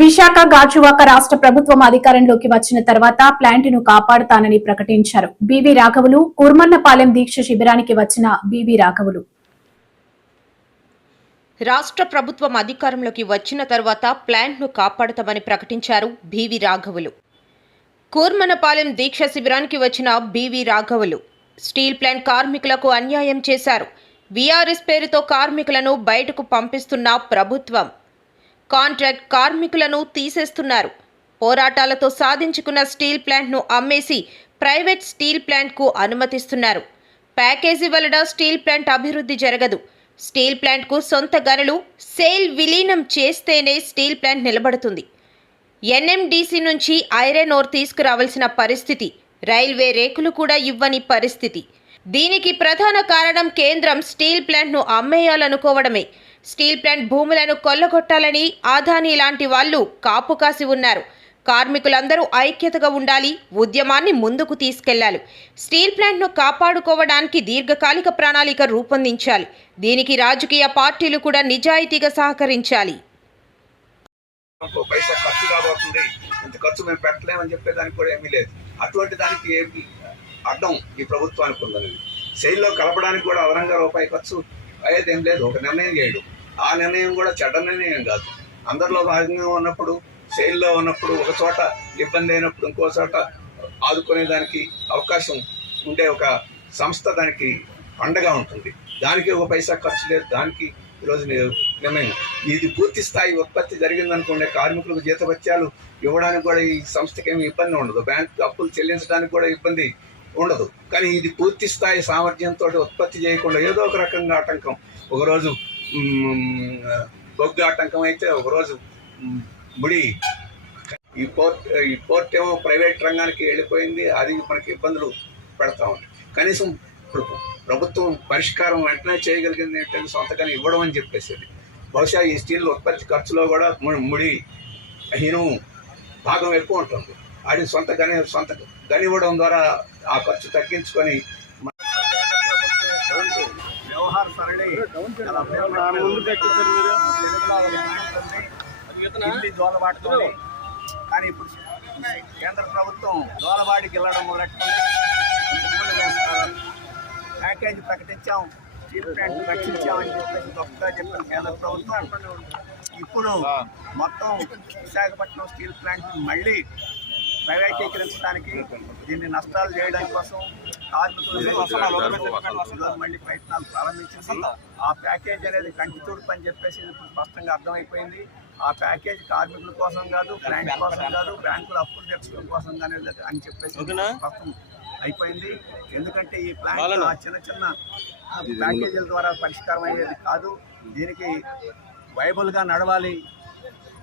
విశాఖ గాజువాక రాష్ట్ర ప్రభుత్వం అధికారంలోకి వచ్చిన తర్వాత ప్లాంట్ను కాపాడుతానని ప్రకటించారు. బీవీ రాఘవులు కుర్మన్నపాలెం దీక్ష శిబిరానికి వచ్చిన బీవీ రాఘవులు రాష్ట్ర ప్రభుత్వం అధికారంలోకి వచ్చిన తర్వాత ప్లాంట్ను కాపాడుతామని ప్రకటించారు బీవీ రాఘవులు. కూర్మనపాలెం దీక్ష శిబిరానికి వచ్చిన బీవీ రాఘవులు స్టీల్ ప్లాంట్ కార్మికులకు అన్యాయం చేశారు. వీఆర్ఎస్ పేరుతో కార్మికులను బయటకు పంపిస్తున్న ప్రభుత్వం కాంట్రాక్ట్ కార్మికులను తీసేస్తున్నారు. పోరాటాలతో సాధించుకున్న స్టీల్ ప్లాంట్ను అమ్మేసి ప్రైవేట్ స్టీల్ ప్లాంట్కు అనుమతిస్తున్నారు. ప్యాకేజీ వలన స్టీల్ ప్లాంట్ అభివృద్ధి జరగదు. స్టీల్ ప్లాంట్కు సొంత గనులు సేల్ విలీనం చేస్తేనే స్టీల్ ప్లాంట్ నిలబడుతుంది. ఎన్ఎండిసి నుంచి ఐరన్ ఓర్ తీసుకురావాల్సిన పరిస్థితి, రైల్వే రేకులు కూడా ఇవ్వని పరిస్థితి. దీనికి ప్రధాన కారణం కేంద్రం స్టీల్ ప్లాంట్ను అమ్మేయాలనుకోవడమే. స్టీల్ ప్లాంట్ భూములను కొల్లగొట్టాలని అదానీ లాంటి వాళ్ళు కాపు కాసి ఉన్నారు. కార్మికులందరూ ఐక్యతగా ఉండాలి, ఉద్యమాన్ని ముందుకు తీసుకెళ్లాలి. స్టీల్ ప్లాంట్ను కాపాడుకోవడానికి దీర్ఘకాలిక ప్రణాళిక రూపొందించాలి. దీనికి రాజకీయ పార్టీలు కూడా నిజాయితీగా సహకరించాలి. పైసా ఖర్చు కాబోతుంది, ఇంత ఖర్చు మేము పెట్టలేమని చెప్పేదానికి కూడా ఏమీ లేదు. అటువంటి దానికి ఏమి అర్థం ఈ ప్రభుత్వానికి ఉందని శైలిలో కలపడానికి కూడా అదనంగా రూపాయి ఖర్చు అయ్యేది ఏం లేదు. ఒక నిర్ణయం చేయడం, ఆ నిర్ణయం కూడా చెడ్డ నిర్ణయం కాదు. అందరిలో భాగంగా ఉన్నప్పుడు, శైలిలో ఉన్నప్పుడు ఒక చోట ఇబ్బంది అయినప్పుడు ఇంకో చోట ఆదుకునేదానికి అవకాశం ఉండే ఒక సంస్థ దానికి అండగా ఉంటుంది. దానికి ఒక పైసా ఖర్చు లేదు. దానికి ఈరోజు నిర్ణయం ఇది పూర్తి స్థాయి ఉత్పత్తి జరిగిందనుకోండి, కార్మికులకు జీతభత్యాలు ఇవ్వడానికి కూడా ఈ సంస్థకి ఏమి ఇబ్బంది ఉండదు. బ్యాంకు అప్పులు చెల్లించడానికి కూడా ఇబ్బంది ఉండదు. కానీ ఇది పూర్తి స్థాయి సామర్థ్యంతో ఉత్పత్తి చేయకుండా ఏదో ఒక రకంగా ఆటంకం, ఒకరోజు బొగ్గు ఆటంకం అయితే ఒకరోజు ముడి, ఈ పోర్ట్ ఏమో ప్రైవేట్ రంగానికి వెళ్ళిపోయింది. అది మనకి ఇబ్బందులు పెడతా ఉంది. కనీసం ప్రభుత్వం పరిష్కారం వెంటనే చేయగలిగింది ఏంటంటే సొంతగానే ఇవ్వడం అని చెప్పేసి. బహుశా ఈ స్టీల్ ఉత్పత్తి ఖర్చులో కూడా ముడి హీనం భాగం ఎక్కువ ఉంటుంది. అది సొంత గని ఇవ్వడం ద్వారా ఆ ఖర్చు తగ్గించుకొని వ్యవహార సరళి ఢిల్లీ దోలబాటుతోంది. కానీ ఇప్పుడు కేంద్ర ప్రభుత్వం దోలబాడికి వెళ్ళడం మొదలెట్టుకుంది. ప్యాకేజీ ప్రకటించాం, స్టీల్ ప్లాంట్ రక్షించామని చెప్పేసి గొప్పగా చెప్పిన కేంద్ర ప్రభుత్వం ఇప్పుడు మొత్తం విశాఖపట్నం స్టీల్ ప్లాంట్ మళ్ళీ ప్రైవేటీకరించడానికి, దీన్ని నష్టాలు చేయడం కోసం కార్మికులు మళ్ళీ ప్రయత్నాలు ప్రారంభించింది. ఆ ప్యాకేజ్ అనేది కంటి తూర్పు అని చెప్పేసి ఇప్పుడు స్పష్టంగా అర్థమైపోయింది. ఆ ప్యాకేజ్ కార్మికుల కోసం కాదు, ప్లాంట్ కోసం కాదు, బ్యాంకులు అప్పులు తెచ్చడం కోసం కానీ అని చెప్పేసి స్పష్టం అయిపోయింది. ఎందుకంటే ఈ ప్లాంట్ చిన్న చిన్న ప్యాకేజీల ద్వారా పరిష్కారం అయ్యేది కాదు. దీనికి వైబుల్గా నడవాలి,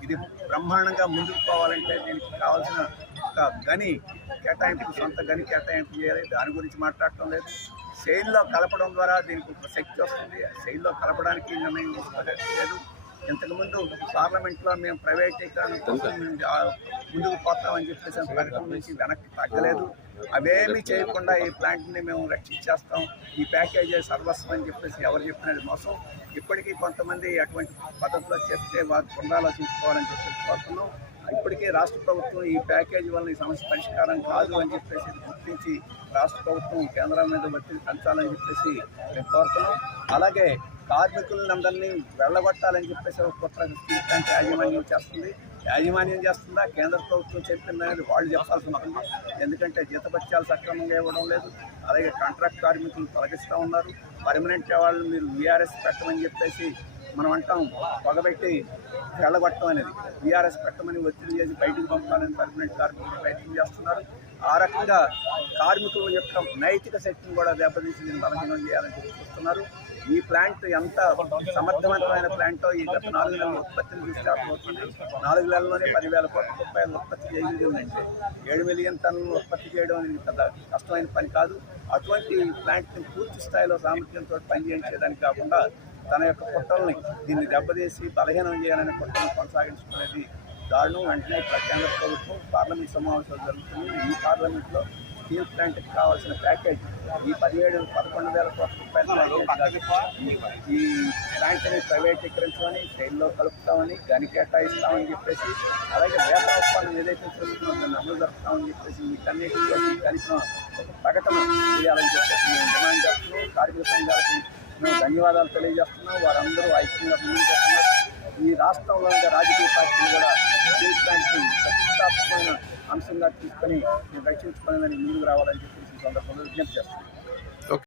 ఇది బ్రహ్మాండంగా ముందుకు పోవాలంటే దీనికి కావాల్సిన ఒక గని కేటాయింపు, సొంత గని కేటాయింపు చేయాలి. దాని గురించి మాట్లాడటం లేదు. శైలిలో కలపడం ద్వారా దీనికి ఒక శక్తి వస్తుంది. శైలిలో కలపడానికి నిర్ణయం తీసుకోలేదు. ఇంతకుముందు పార్లమెంట్లో మేము ప్రైవేటీకరణ కోసం ముందుకు పోతామని చెప్పేసి ప్రకటన నుంచి వెనక్కి తగ్గలేదు. అవేమీ చేయకుండా ఈ ప్లాంట్ని మేము రక్షించేస్తాం, ఈ ప్యాకేజీ సర్వస్వం అని చెప్పేసి ఎవరు చెప్పినది మోసం. ఇప్పటికీ కొంతమంది అటువంటి పద్ధతిలో చెప్తే వారు పునరాలోచించుకోవాలని చెప్పేసి కోరుతున్నాం. ఇప్పటికే రాష్ట్ర ప్రభుత్వం ఈ ప్యాకేజీ వల్ల ఈ సమస్య పరిష్కారం కాదు అని చెప్పేసి గుర్తించి రాష్ట్ర ప్రభుత్వం కేంద్రం మీద ఒత్తిడి పెంచాలని చెప్పేసి మేము కోరుతున్నాం. అలాగే కార్మికులందరినీ వెళ్ళగొట్టాలని చెప్పేసి కొత్త స్టీల్ ప్లాంట్ యాజమాన్యం చేస్తుంది. యాజమాన్యం చేస్తుందా, కేంద్ర ప్రభుత్వం చెప్పింది అనేది వాళ్ళు చెప్పాల్సి ఉంటుంది. ఎందుకంటే జీతభత్యాలు సక్రమంగా ఇవ్వడం లేదు. అలాగే కాంట్రాక్ట్ కార్మికులు తొలగిస్తూ ఉన్నారు. పర్మనెంట్ వాళ్ళని మీరు వీఆర్ఎస్ పెట్టమని చెప్పేసి మనం అంటాం, పొగబెట్టి వెళ్ళగొట్టడం అనేది. వీఆర్ఎస్ పెట్టమని ఒత్తిడి చేసి బయటకు పంపాలని పర్మనెంట్ కార్మికులు ప్రయత్నం చేస్తున్నారు. ఆ రకంగా కార్మికుల యొక్క నైతిక శక్తిని కూడా దెబ్బతీసి దీన్ని బలహీనం చేయాలని చూస్తున్నారు. ఈ ప్లాంట్ ఎంత సమర్థవంతమైన ప్లాంటో ఈ గత 4 నెలల ఉత్పత్తిని చూస్తే అర్థమవుతుంది. 4 నెలల్లోనే 10,000 కోట్ల రూపాయలు ఉత్పత్తి చేయగలిగిందంటే 7 మిలియన్ టన్నులు ఉత్పత్తి చేయడం అనేది పెద్ద కష్టమైన పని కాదు. అటువంటి ప్లాంట్ని పూర్తి స్థాయిలో సామర్థ్యంతో పనిచేయించేదానికి కాకుండా తన యొక్క కుట్రల్ని దీన్ని దెబ్బతీసి బలహీనం చేయాలనే కుట్రను కొనసాగించుకునేది దారుణం. వెంటనే కేంద్ర ప్రభుత్వం పార్లమెంట్ సమావేశాలు జరుగుతుంది. ఈ పార్లమెంట్లో స్టీల్ ప్లాంట్కి కావాల్సిన ప్యాకేజ్ ఈ 11,000 కోట్ల రూపాయల ప్యాకేజ్ ఈ ప్లాంట్ని ప్రైవేటీకరించమని జైల్లో కలుపుతామని గని కేటాయిస్తామని చెప్పేసి అలాగే వేత ఒప్పందం ఏదైతే చేస్తున్నామో దాన్ని అమలు జరుపుతామని చెప్పేసి వీటన్నిటితో కలిసిన ఒక ప్రకటన చేయాలని చెప్పేసి మేము డిమాండ్ చేస్తున్నాం. కార్మిక సంఘాలకి మేము ధన్యవాదాలు తెలియజేస్తున్నాం. వారందరూ ఐక్యంగా ముందుకు వస్తున్నారు. ఈ రాష్ట్రంలో ఉండే రాజకీయ పార్టీలు కూడా స్టీల్ ప్లాంట్ని ప్రతిష్టాత్మకమైన అంశంగా తీసుకొని రక్షించుకోవాలని ముందుకు రావాలని చెప్పేసి ఈ సందర్భంలో విజ్ఞప్తి చేస్తున్నాం.